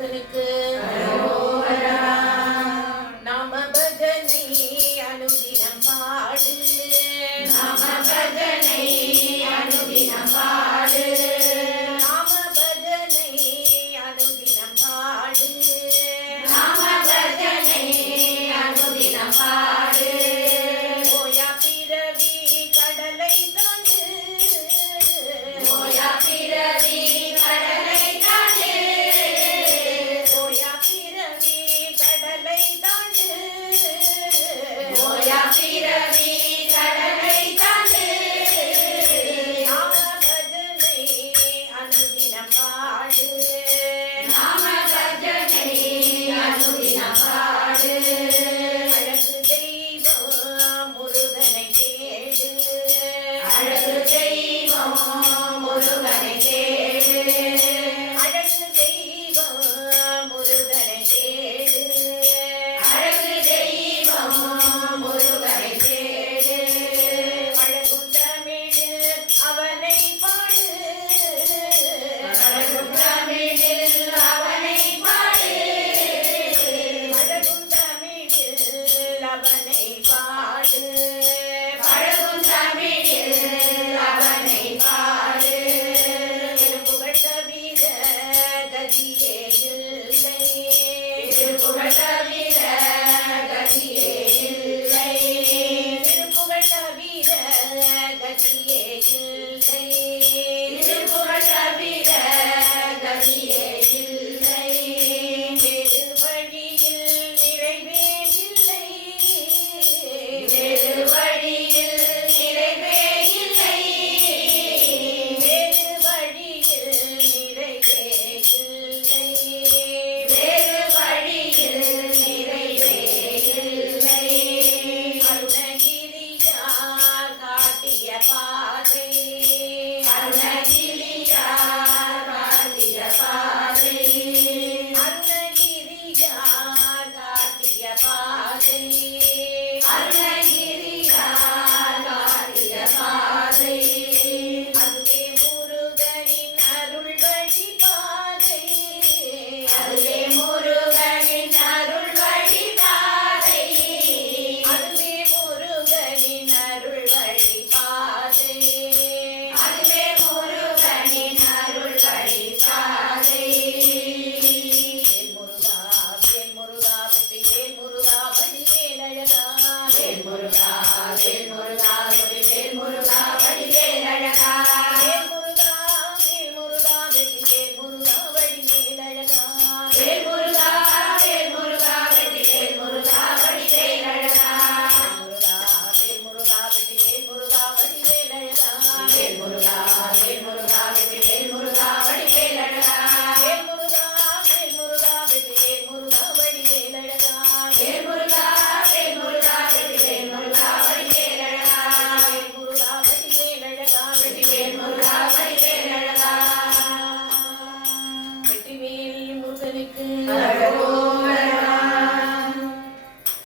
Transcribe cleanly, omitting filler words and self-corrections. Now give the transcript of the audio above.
முருகனுக்கு நாம பஜனை அனுதினம் பாடு, நாம பஜனை அனுதினம் பாடு, நாம பஜனை அனுதினம் பாடு, நாம பஜனை அனுதினம் பாடு. ஓயா பிறவி கடலை தாண்டு, ஓயா பிறவி கடலை தாண்டு, ஓயா பிறவி கடலை தாண்டு, ஓயா பிறவி கடலை தாண்டு. நாம பஜனை அனுதினம் பாடு, நாம பஜனை அனுதினம் பாடு. அழகு தெய்வம் முருகனை தேடு, அழகு தெய்வம் முருகனை தேடு, அழகு தெய்வம் முருகனை தேடு, அழகு தெய்வம் முருகனை தேடு. அழகும் தமிழில் அவனை பாடு, அழகும் தமிழில் அவனை பாடு, அழகும் தமிழில் அவனை பாடு, அழகும் தமிழில் அவனை பாடு. திருப்புகழ் தவிர கதியே இல்லை, திருப்புகழ் தவிர